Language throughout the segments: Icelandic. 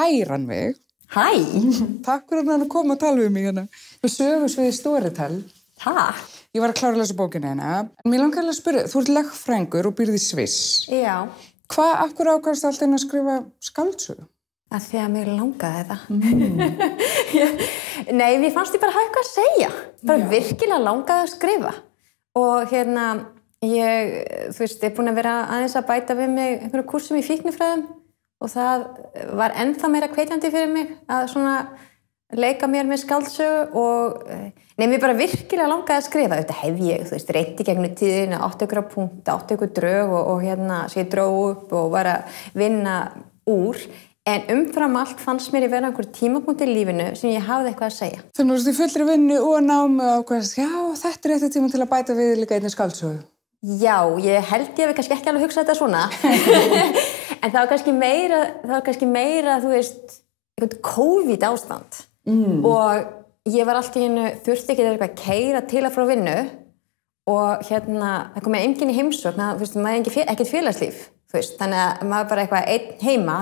kæran mig. Hæ! Takk fyrir að koma að tala við mig hérna. Við sögusviði Storytel. Takk. Ég var að klára að lesa bókina hérna. En mér langar að spyrja, þú ert lögfræðingur og býrð í Sviss. Já. Af hverju ákvaðstu alltaf að skrifa skáldsögu? Að því að mér langaði þetta. Nei, mér fannst ég bara hafa eitthvað að segja. Bara virkilega langaði að skrifa. Og ég, þú veist, ég er búin að vera aðeins að bæta við mig einhverju kursum í fíknifræðum og það var ennþá meira hvetjandi fyrir mig að svona leika mér með skáldsögu og mér bara virkilega langaði að skrifa. Þetta hef ég, þú veist, reyndi gegnum tíðina, átti ykkur að punkta, átti ykkur drög og sem ég dró upp og var að vinna úr. En umfram allt fannst mér að vera einhver tímapunkt í lífinu sem ég hafði eitthvað að segja. Þannig að þú veist, í fullri vinnu og námi og ákveðast, já, þetta er rétti tíma til að bæta við líka einni skáldsögu. Já, ég held ég hef kannski ekki alveg hugsað þetta svona. En það var kannski meira, þú veist, einhvern COVID ástand. Og ég var alltaf þurfti ekki eitthvað að keyra til að frá vinnu og það kom enginn í heimsókn, þú veist, maður ekkert félagslíf. Þannig að maður bara eitthvað einn heima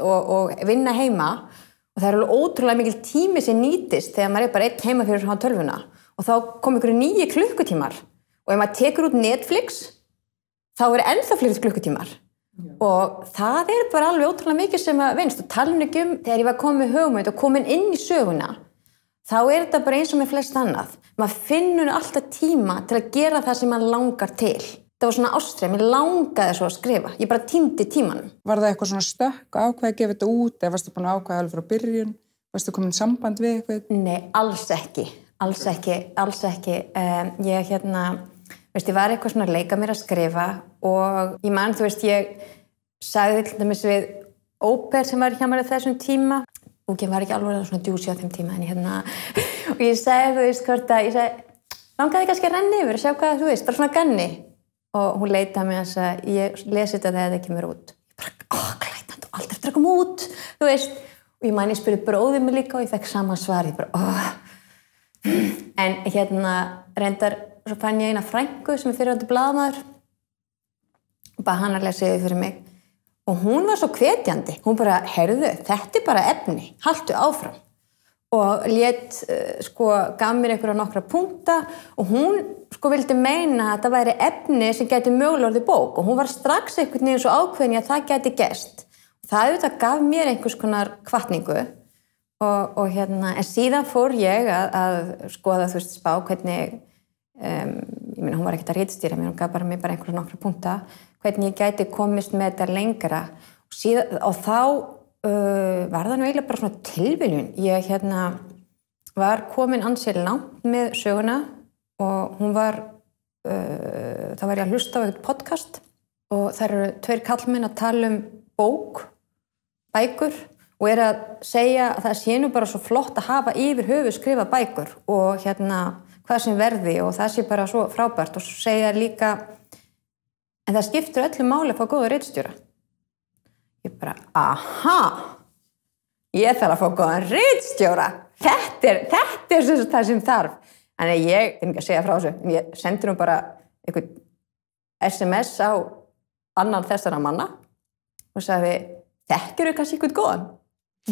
og vinna heima og það er alveg ótrúlega mikil tími sem nýtist þegar maður er bara einn heima fyrir svona tölvuna og þá kom ykkur 9 klukkutímar og ef maður tekur út Netflix þá er ennþá fleiri klukkutímar og það er bara alveg ótrúlega mikið sem að vinst og talinu ekki þegar ég var komin með hugmynd og komin inn í söguna þá er þetta bara eins og með flest annað maður finnur alltaf tíma til að gera það sem maður langar til. Það var svona ástríða, mér langaði svo að skrifa. Ég bara týndi tímanum. Var það eitthvað svona stökk ákveð að gefa þetta út eða varstu búin að ákveða alveg frá byrjun? Varstu komin samband við eitthvað? Nei, alls ekki. Ég ég var eitthvað svona að leika mér að skrifa og ég man, þú veist, ég sagði til dæmis við óper sem var hjá mér á þessum tíma. Bókin var ekki alveg svona djúsi á þeim tíma en og ég sagði, þú veist, ég sagði, langaði kannski að renna yfir og sjá hvað, þú veist, bara svona ganni. Og hún leitaði mig að segja, ég lesi þetta þegar það kemur út. Ég bara, glætandi og aldrei eftir að koma út, þú veist. Og ég mæni, ég spurði bróðið mig líka og ég fekk sama svar. Ég bara, En reyndar, svo fann ég eina frænku sem er fyrrverandi blaðamaður. Og bara hann að lesa yfir fyrir mig. Og hún var svo hvetjandi. Hún bara, heyrðu, þetta er bara efni, haltu áfram. Og gaf mér einhverja nokkra punkta og hún vildi meina að það væri efni sem gæti mögulega orðið bók og hún var strax einhvern veginn svo ákveðin að það gæti gerst. Það auðvitað gaf mér einhvers konar hvatningu en síðan fór ég að skoða, þú veist, spá hvernig hún var ekkert að ritstýra mér, hún gaf mér bara einhverja nokkra punkta hvernig ég gæti komist með þetta lengra og þá var það nú eiginlega bara svona tilviljun. Ég var komin ansi langt með söguna og hún var, það var ég að hlusta á eitthvað podcast og það eru 2 karlmenn að tala bækur og að segja að það sé nú bara svo flott að hafa yfir höfuð skrifa bækur og hvað sem verði og það sé bara svo frábært og svo segja líka en það skiptir öllu máli að fá góða ritstjóra. Ég bara, ég þarf að fá góðan ritstjóra. Þetta er það sem þarf. Þannig ég ekki að segja frá þessu. Ég sendi nú bara einhvern SMS á annan þessara manna og sagði, þekkirðu kannski einhvern góðan?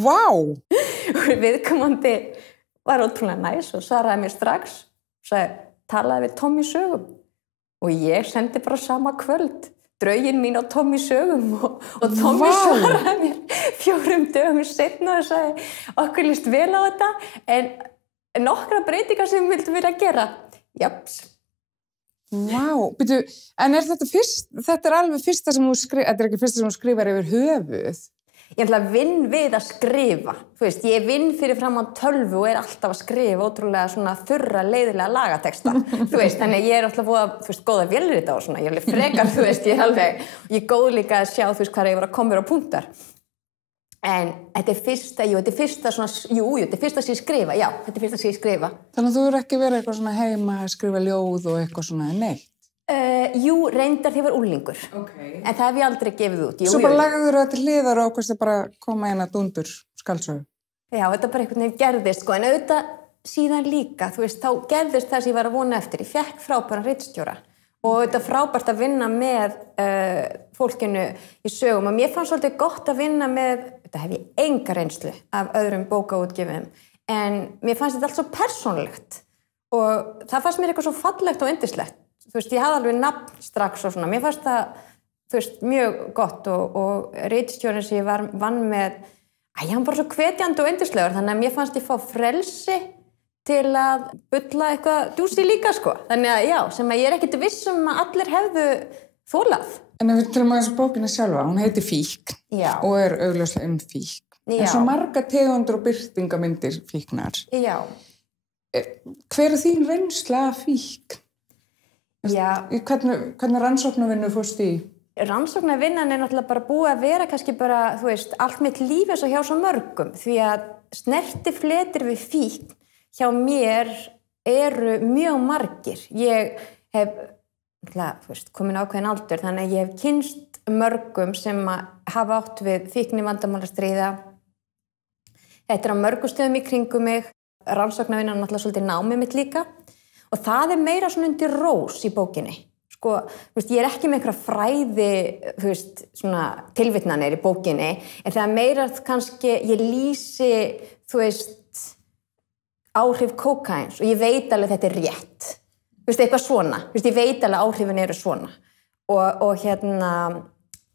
Vá! Og viðkomandi var ótrúlega næs og svaraði mér strax og sagði, talaði við Tommy Sögum. Og ég sendi bara sama kvöld draugin mín á Tommy Sögum og Tommy svaraði mér 4 dögum seinna og sagði okkur líst vel á þetta en nokkra breytingar sem við vildum vera að gera. Japs. Byrju, en er þetta er alveg fyrsta sem þetta er ekki fyrsta sem þú skrifar yfir höfuð? Ég vinn við að skrifa. Þú veist, ég vinn fyrir fram á tölvu og er alltaf að skrifa ótrúlega svona þurra, leiðilega lagateksta. Þú veist, þannig ég er alltaf góða vélrita og svona. Ég er alveg frekar, þú veist, ég er góð líka að sjá, þú veist, hvað ég var að koma mér á punktar. En þetta er fyrsta sem ég skrifa, já, þetta er fyrsta sem ég skrifa. Þannig að þú eru ekki verið eitthvað svona heima að skrifa ljóð og eitthvað svona neitt? Jú, reyndar því var úlingur. En það hef ég aldrei gefið út. Svo bara lagður það til hliðar og ákvæmst að bara koma eina dundur skáldsögu. Já, þetta bara einhvern veginn gerðist, en auðvitað síðan líka, þú veist, þá gerðist það sem ég var að vona eftir. Ég fékk frábæran ritstjóra og þetta frábært að vinna með fólkinu í sögum og mér fannst svolítið gott að vinna með, þetta hef ég enga reynslu af öðrum bókaútgefum, en mér fannst þetta allt svo persónlegt og það fannst mér eitthvað svo fallegt og yndislegt. Þú veist, ég hafði alveg nafn strax og svona, mér fannst það, þú veist, mjög gott og ritstjórinn sem ég vann með, hann var svo hvetjandi og yndislegur, þannig að mér fannst ég fá frelsi til að bulla eitthvað djúsi líka, sko. Þannig að já, sem að ég ekkert viss að allir hefðu þolað. En ef við tölum að þessu bókina sjálfa, hún heitir Fíkn og augljóslega fíkn. En svo marga tegundur og birtingamyndir fíknar. Já. Hver þín reynsla af fíkn? Já. Hvernig rannsóknarvinnu fórstu í? Rannsóknarvinnan náttúrulega bara búið að vera kannski bara, þú veist, allt mitt líf eins og hjá svo mörgum, því að snertifletir við fíkn hjá mér eru mjög margir. Ég hef, þú veist, komin ákveðin aldur, þannig að ég hef kynnst mörgum sem hafa átt við fíknivandamál að stríða. Þetta á mörgum stöðum í kringum mig, rannsóknarvinnan náttúrulega svolítið námið mitt líka og það meira svona undir rós í bókinni. Sko, þú veist, ég ekki með einhverja fræði, þú veist, svona tilvitnanir í bókinni, en það meira kannski, ég lýsi, þú veist, áhrif kókaíns og ég veit alveg þetta rétt. Þú veist, eitthvað svona. Þú veist, ég veit alveg áhrifin eru svona.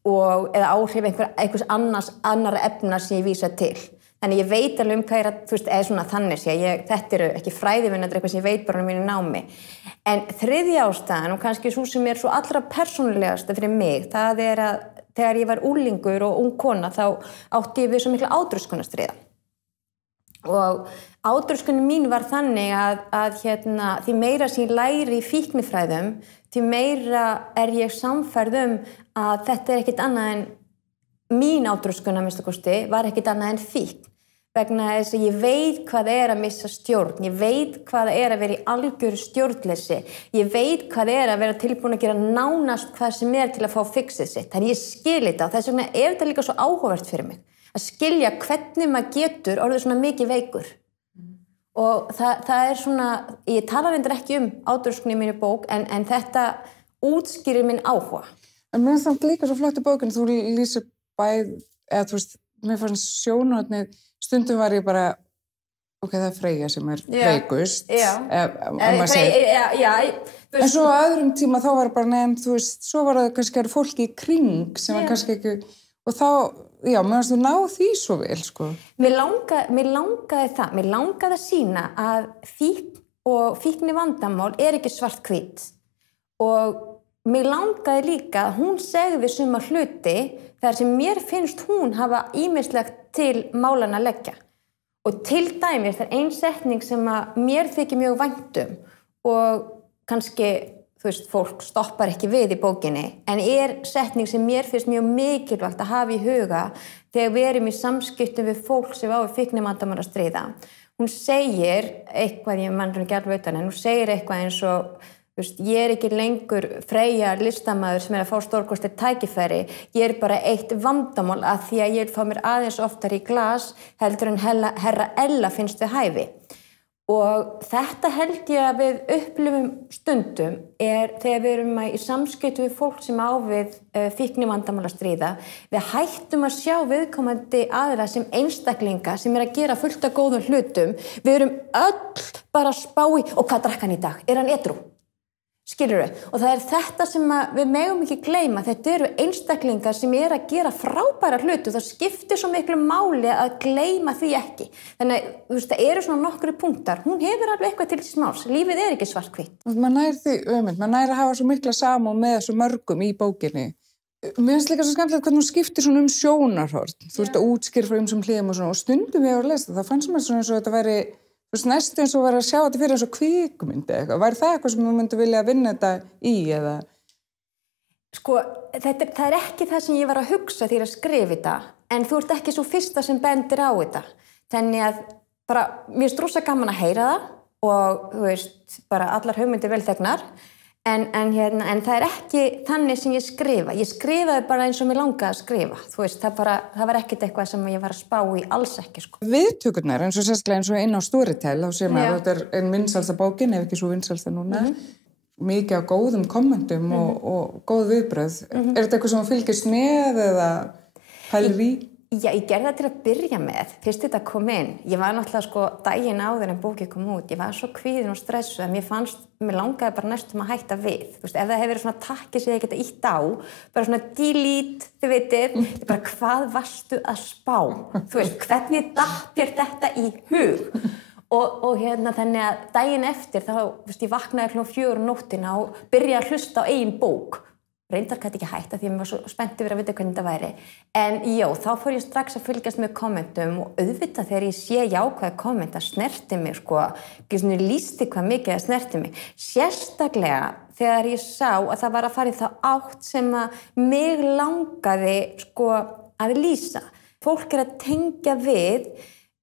Eða áhrif einhvers annara efna sem ég vísa til. Þannig ég veit alveg hvað þú veist, eða svona þannig sé. Þetta eru ekki fræðivinna, þetta eitthvað sem ég veit bara mínu námi. En þriðja ástæðan, og kannski svo sem svo allra persónulegasta fyrir mig, það að þegar ég var unglingur og ung kona, þá átti ég við svo mikla átröskunarstríða. Og átröskunin mín var þannig að því meira sem ég læri í fíknifræðum, því meira ég samfærð að þetta ekkert annað en mín átröskun að minnsta kosti var ekkert annað en fíkn. Vegna þess að ég veit hvað að missa stjórn, ég veit hvað að vera í algjöru stjórnleysi, ég veit hvað að vera tilbúin að gera nánast hvað sem til að fá fixið sitt. Þannig ég skil þetta og þess vegna þetta líka svo áhugavert fyrir mig. Að skilja hvernig maður getur orðið svona mikið veikur. Og það svona, ég tala reyndar ekki átröskun í minni bók, en þetta útskýrir minn áhuga. En mér finnst það líka svo flott í bókinu, þú lýsir eða þú veist, mér fannst sjónarhornið, stundum var ég bara, ok, það Freyja sem veikust. En svo á öðrum tíma þá var bara nefnd, þú veist, svo var það kannski fólki í kring sem var kannski ekki, og þá, já, mér finnst þú ná því svo vel, sko. Mér langaði að sýna að fíkn og fíknivandamál ekki svart-hvít og mér langaði líka að hún segði suma hluti þar sem mér finnst hún hafa ýmislegt til málanna að leggja. Og til dæmis það ein setning sem að mér þykir mjög vænt og kannski, þú veist, fólk stoppar ekki við í bókinni, en setning sem mér finnst mjög mikilvægt að hafa í huga þegar við erum í samskiptum við fólk sem á við fíknivandamál að stríða. Hún segir eitthvað, ég mann ekki alveg utan, en hún segir eitthvað eins og, þú veist, ég ekki lengur Freyja listamaður sem að fá stórkostlegt tækifæri, ég bara eitt vandamál að því að ég fá mér aðeins oftar í glas heldur en herra Ella finnst við hæfi. Og þetta held ég að við upplifum stundum þegar við erum í samskiptum við fólk sem á við fíknivandamál að stríða. Við hættum að sjá viðkomandi aðila sem einstaklinga sem að gera fullt af góðum hlutum. Við erum öll bara að spá í, og hvað drakk hann í dag? Hann edrú? Skilurðu? Og það þetta sem við megum ekki gleyma. Þetta eru einstaklingar sem að gera frábæra hluti og það skiptir svo miklu máli að gleyma því ekki. Þannig að þú veist, það eru svona nokkru punktar. Hún hefur alveg eitthvað til smáls. Lífið ekki svart-hvítt. Man nær því, man nær að hafa svo mikla samúð með svo mörgum í bókinni. Mér finnst líka svo skemmtilegt hvernig hún skiptir svona sjónarhorn. Þú veist að útskýra frá ýmsum hliðum og svona. Og stundum ég var að lesa það fannst mér svona eins og þetta væri þú veist, næstu eins og var að sjá þetta fyrir eins og kvikmynd eitthvað. Væri það eitthvað sem þú myndi vilja vinna þetta í eða? Sko, það ekki það sem ég var að hugsa þegar að skrifa þetta, en þú ert ekki svo fyrsta sem bendir á þetta. Þannig að bara, mér finnst rosa gaman að heyra það og þú veist, bara allar hugmyndir vel þegnar. En það ekki þannig sem ég skrifa. Ég skrifaði bara eins og mér langaði að skrifa. Þú veist, það var ekkert eitthvað sem ég var að spá í, alls ekki, sko. Viðtökurnar, eins og sérstaklega eins og inn á Storytel, þá sér maður að þetta ein vinsælsta bókin, ef ekki svo vinsælsta núna. mikið á góðum kommentum og góð viðbrögð. Er þetta eitthvað sem þú fylgist með eða pælir í? Já, ég gerði það til að byrja með, fyrst þetta kom inn. Ég var náttúrulega sko daginn áður en bókið kom út. Ég var svo kvíðin og stressuð að mér langaði bara næstum að hætta við. Þú veist, ef það hefur verið svona takki sem ég geta ítt á, bara svona delete, þið vitið, bara hvað varstu að spá? Þú veist, hvernig datt þér þetta í hug? Og þannig að daginn eftir þá, þú veist, ég vaknaði klukkan 4 um nóttina og byrjaði að hlusta á eigin bók. Reyndar gæti ekki hætta því að ég var svo spennt yfir að vita hvernig þetta væri. En já, þá fór ég strax að fylgjast með kommentum og auðvitað þegar ég sé jákvæða kommenta snerti mig, sko, ekki svona lýsti hvað mikið það snerti mig. Sérstaklega þegar ég sá að það var að fara í þá átt sem að mig langaði, sko, að lýsa. Fólk að tengja við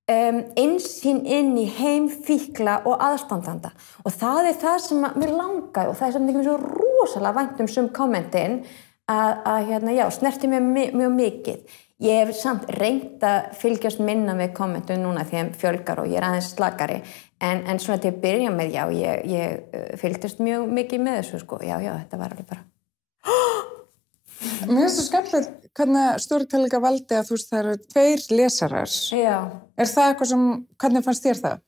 einsýn inn í heim fíkla og aðstandanda og það það sem mér langaði og það sem ekki mér svo rosalega vænt kommentin að já, snerti mér mjög mikið. Ég hef samt reynt að fylgjast minna með kommentum núna því að fjölgar og ég aðeins slakari en svona til að byrja með, já, ég fylgdist mjög mikið með þessu, sko, já, þetta var alveg bara Mér finnst það skemmtilegt hvernig storytellinga valdi að þú veist það eru 2 lesarar. Já. Er það eitthvað sem, hvernig fannst þér það?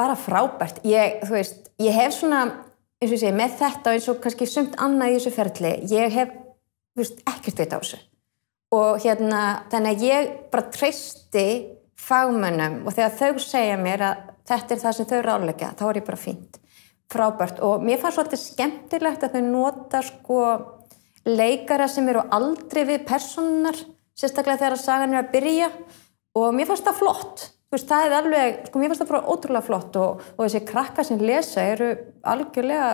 Bara frábært. Þú veist, ég hef svona, eins og ég segi, með þetta og eins og kannski sumt annað í þessu ferli, ég hef, þú veist, ekkert veit á þessu. Og þannig að ég bara treysti fagmönnum og þegar þau segja mér að þetta það sem þau ráðleggja, þá ég bara fínt. Frábært. Og mér fannst svolítið skemmtilegt að þau nota, sko, leikara sem eru aldrei við persónunar, sérstaklega þegar sagan að byrja og mér fannst það flott. Þú veist, það alveg, sko, mér fannst það bara ótrúlega flott og þessi krakkar sem lesa eru algjörlega,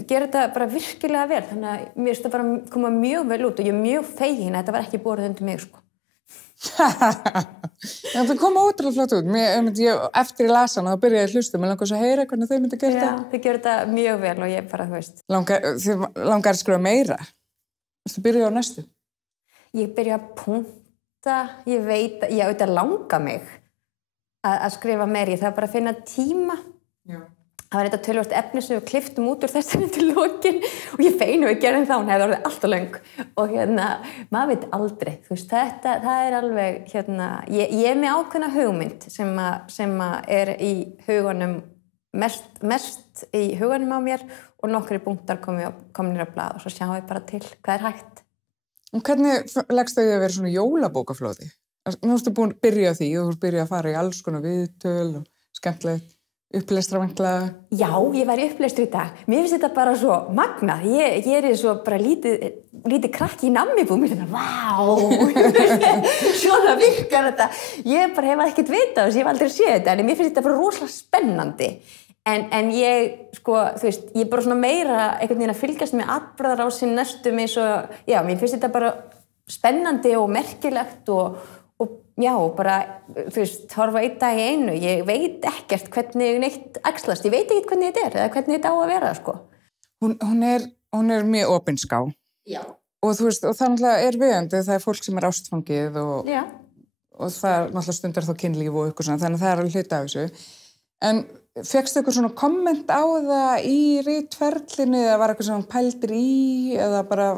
gera þetta bara virkilega vel, þannig að mér finnst það bara koma mjög vel út og ég mjög fegin að þetta var ekki borið undir mig, sko. Það kom ótrúlega flott út. Eftir ég las hana þá byrjaði ég að hlusta, mér langar svo að heyra hvernig þau myndi gera þetta. Já, þau gera þetta mjög vel og ég bara, þú veist. Langar að skrifa meira? Þú byrjaði á næstu? Ég byrjaði að punkta, ég veit, ég auðvitað langar mig að skrifa meira, það bara að finna tíma. Já. Það var þetta tölvöld efni sem við klipptum út úr þessari til lokin og ég feinu við gerum þá, hún hefði orðið alltaf löng og maður veit aldrei, þú veist, það alveg, ég með ákveðna hugmynd sem í hugunum, mest í hugunum á mér og nokkri punktar komin á blað og svo sjáum við bara til hvað hægt. Og hvernig leggst þau að vera svona jólabókaflóði? Nú ertu búin að byrja á því og þú ertu byrjað að fara í alls konar viðtöl og skemmtilegt. Upplestravanglega? Já, ég var í upplestri í dag. Mér finnst þetta bara svo magnað. Ég er svo bara lítið krakki í nammibú. Mér finnst þetta, vá! Svona virkar þetta. Ég bara hef ekkert vita á þessu, ég hef aldrei séð þetta. En mér finnst þetta bara rosalega spennandi. En ég, sko, þú veist, ég bara svona meira einhvern veginn að fylgjast með atburðarásin næstum eins og, já, mér finnst þetta bara spennandi og merkilegt og já, bara, þú veist, horfa einn dag í einu. Ég veit ekkert hvernig neitt axlast. Ég veit ekkert hvernig þetta eða hvernig þetta á að vera, sko. Hún er mjög opinská. Já. Og þú veist, og það náttúrulega viðandi, það fólk sem ástfangið og það náttúrulega stundar þá kynlíf og eitthvað svona, þannig að það alveg hluti af þessu. En fékkstu eitthvað svona komment á það í ritferlinu eða var eitthvað sem pældir í eða bara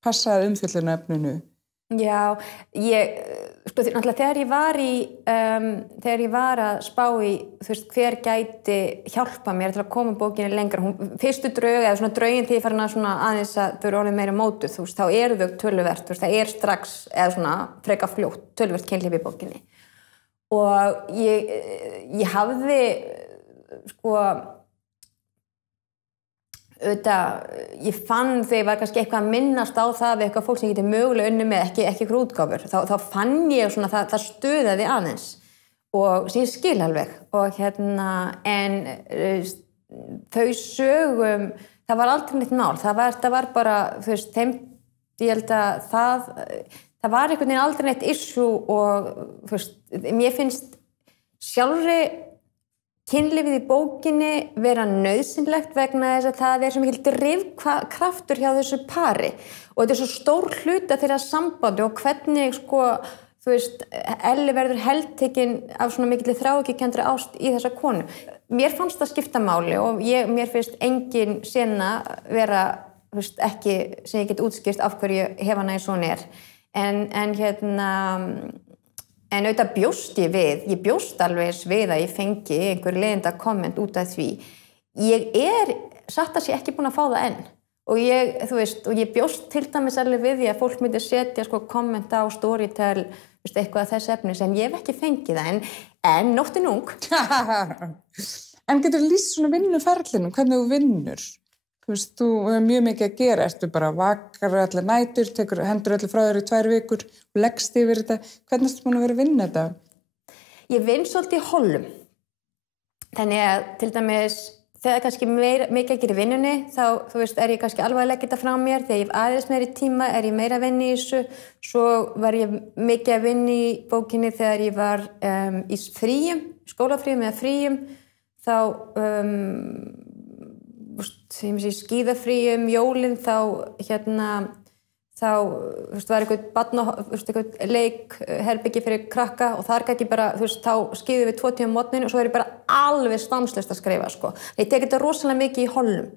passaði umfjöllunarefninu? Já, sko, náttúrulega þegar ég var að spá í, þú veist, hver gæti hjálpa mér til að koma bókinni lengra, fyrstu drög eða svona drögin þegar ég farin að svona aðeins að þau eru orðið meira mótuð, þú veist, þá eru þau töluvert, þú veist, það strax eða svona freka fljótt, töluvert kynlíf í bókinni og ég hafði, sko, ég fann þegar ég var kannski eitthvað að minnast á það við eitthvað fólk sem getur mögulega unni með ekki eitthvað útgáfur, þá fann ég svona það stuðaði aðeins og sem ég skil alveg og en þau sögum, það var aldrei neitt mál, það var bara, þú veist, ég held að það var einhvern veginn aldrei neitt issue og, þú veist, mér finnst sjálfri kynlífið í bókinni vera nauðsynlegt vegna þess að það svo mikil drifkraftur hjá þessu pari og þetta svo stór hluta þeirra sambandi og hvernig, sko, þú veist, Elli verður heltekin af svona mikilli þráhyggjukenndri ást í þessa konu. mér fannst það skipta máli og mér finnst engin sena vera, ekki, sem ég get útskýrt af hverju hef hana eins og hún en auðvitað bjóst ég bjóst alveg eins við að ég fengi einhver leiðinda komment út af því. Ég satt að sé ekki búin að fá það enn. Og ég bjóst til dæmis alveg við því að fólk myndi setja kommenta á Storytel, eitthvað þess efni sem ég hef ekki fengið það, en nóttin ung. En getur lýst svona vinnuferlinum, hvernig þú vinnur? Þú hefur mjög mikið að gera, ertu bara vakar allir nætur, hendur allir frá þér í 2 vikur og leggst yfir þetta. Hvernig ertu búin að vera að vinna þetta? Ég vinn svolítið í hollum. Þannig að til dæmis, þegar kannski mikið að gera í vinnunni, þá ég kannski alveg að leggja þetta frá mér. Þegar ég hef aðeins meiri tíma, ég meira að vinna í þessu. Svo var ég mikið að vinna í bókinni þegar ég var í fríum, skólafríum eða fríum. Þá skíðafríum, jólin, þá var eitthvað leikherbyggi fyrir krakka og þar gæti ég bara, þá skíðum við 2 tíma á morgninni og svo ég bara alveg stanslaust að skrifa, Ég tek þetta rosalega mikið í hollum.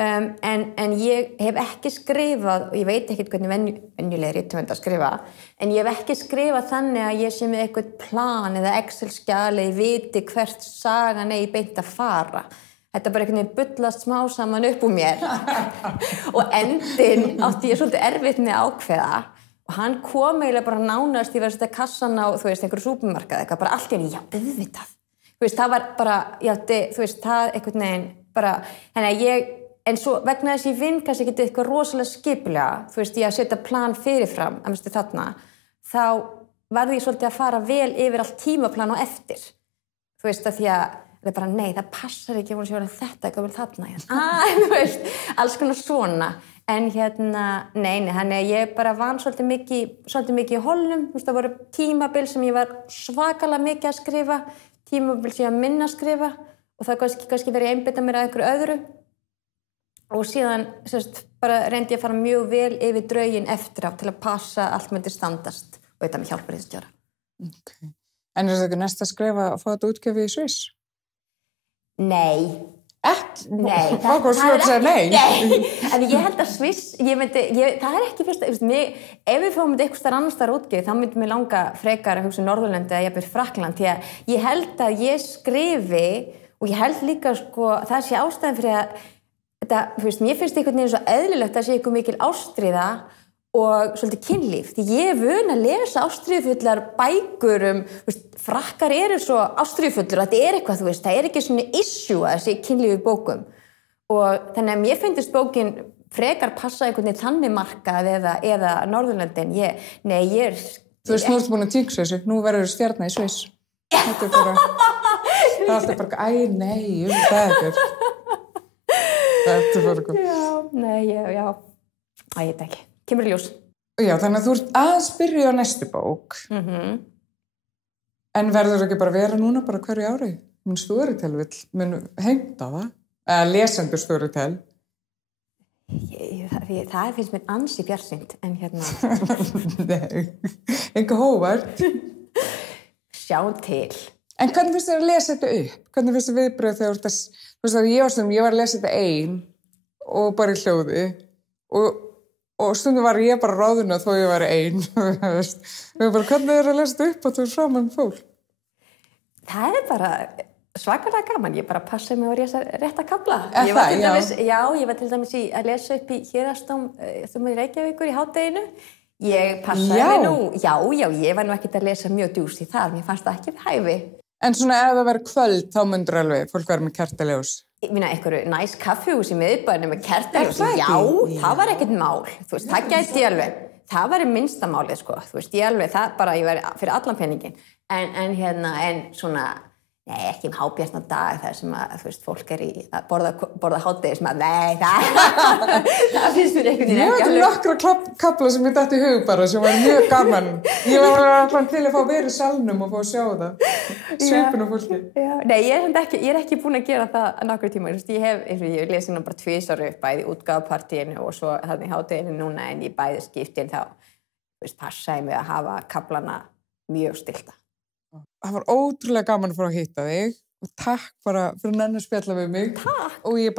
En ég hef ekki skrifað, og ég veit ekki hvernig venjulegir rithöfund að skrifa, en ég hef ekki skrifað þannig að ég sé með eitthvað plan eða Excel-skjal eða ég viti hvert sagan eigi beint að fara. Þetta bara einhvern veginn bullast smá saman upp úr mér. Og endinn átti ég svolítið erfitt með að ákveða. Og hann kom eiginlega bara nánast, ég var að setja kassan á, einhverju súpermarkað, eitthvað, bara allt í einu, já, auðvitað. Það var bara, það einhvern veginn, bara, en svo vegna þess ég vinn kannski ekki eitthvað rosalega skipulega, ég að setja plan fyrirfram, þarna, þá varði ég svolítið að fara vel yfir allt tímaplan og eftir. Að því að það bara, nei, það passar ekki að þetta eitthvað vel þarna. Alls konar svona. En nei, þannig að ég bara vann svolítið mikið í hollum. Það voru tímabil sem ég var svakalega mikið að skrifa, tímabil sem ég var minna að skrifa og það kannski verið að einbeita mér að einhverju öðru. Og síðan bara reyndi ég að fara mjög vel yfir drauginn eftir á til að passa allt myndi standast og þetta með hjálparritstjóra. Okay. En það ekki næst að skrifa að fá þetta útgefið í Sviss? Nei. Ekki? Nei. Það er ekki. Nei. En ég held að Sviss, það er ekki fyrst, ef við fáum þetta eitthvað annars þar útgefið, þá myndi mér langa frekar að hugsa Norðurlöndi eða jafnvel Frakkland, því að ég held að ég skrifi og ég held líka, það sé ástæðan fyrir að þetta, mér finnst einhvern veginn svo eðlilegt að sé eitthvað mikil ástríða og svolítið kynlíf. Því ég er vön að lesa ástríðufullar bækur Frakkar eru svo ástríðufullir og þetta er eitthvað, það er ekki svona issue að þessi kynlífi bókum. Og þannig að mér finnst bókin frekar passa einhvern veginn þannig markað eða Norðurlöndin. Þú nú ertu búin að tíksa þessu, nú verður stjarna í Sviss. Þetta er bara, það er alltaf bara, nei, það er Þetta er bara góð. Já. Ég veit ekki. Kemur í ljós. Já, þannig að þú ert aðeins byrjuð á næstu bók. En verður ekki bara vera núna bara hverju ári? Mun Storytel mun heimta það? Eða lesendur Storytel? Það finnst mér ansi bjartsýnt, en Nei, enga hógvært. Sjá til. En hvernig finnst þér að lesa þetta upp? Hvernig finnst þér viðbrögð þegar ég var að lesa þetta ein og bara í hljóði og stundum var ég bara ráðuna þó ég var ein. Hvernig er að lesa þetta upp og þú er framan fólk? Það er bara svakalega gaman. Ég bara passa mig á rétta kafla. Ég var til dæmis að lesa upp í Héraðsdóm í Reykjavíkur í hádeginu. Ég passaði mig nú. Já, ég var nú ekkert að lesa mjög djúsi þar. Mér fannst það ekki við hæfi. En svona ef það verður kvöld, þá myndur alveg fólk verður með kertaljós. Einhverju næs kaffihús í miðbænum með kertaljós. Já, það var ekkert mál. Það gæti ég alveg. Það var minnsta málið, ég var fyrir allan peningin. En svona, nei, ekki hábjartna dag þar sem að, fólk er í að borða hádegi sem að, nei, það finnst mér einhvern veginn ekki alveg. Ég nokkra kafla sem ég datt í hug bara, sem var mjög gaman. Ég var alltaf til að fá verið í salnum og fá að sjá það. Svipun og fólki. Já. Nei, ég er ekki búin að gera það að nokkru tíma. Ég lesi nú bara 2 ára upp bæði útgáfupartíinu og svo þannig hádeginu núna, en í bæði skiptin þá, passaði mig að hafa kaflana mjög stillta. Það var ótrúlega gaman að fá að hitta þig og takk bara fyrir nenni spjalla við mig. Takk! Og ég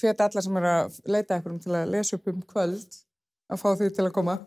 hvet alla sem að leita ekkur til að lesa upp kvöld að fá því til að koma.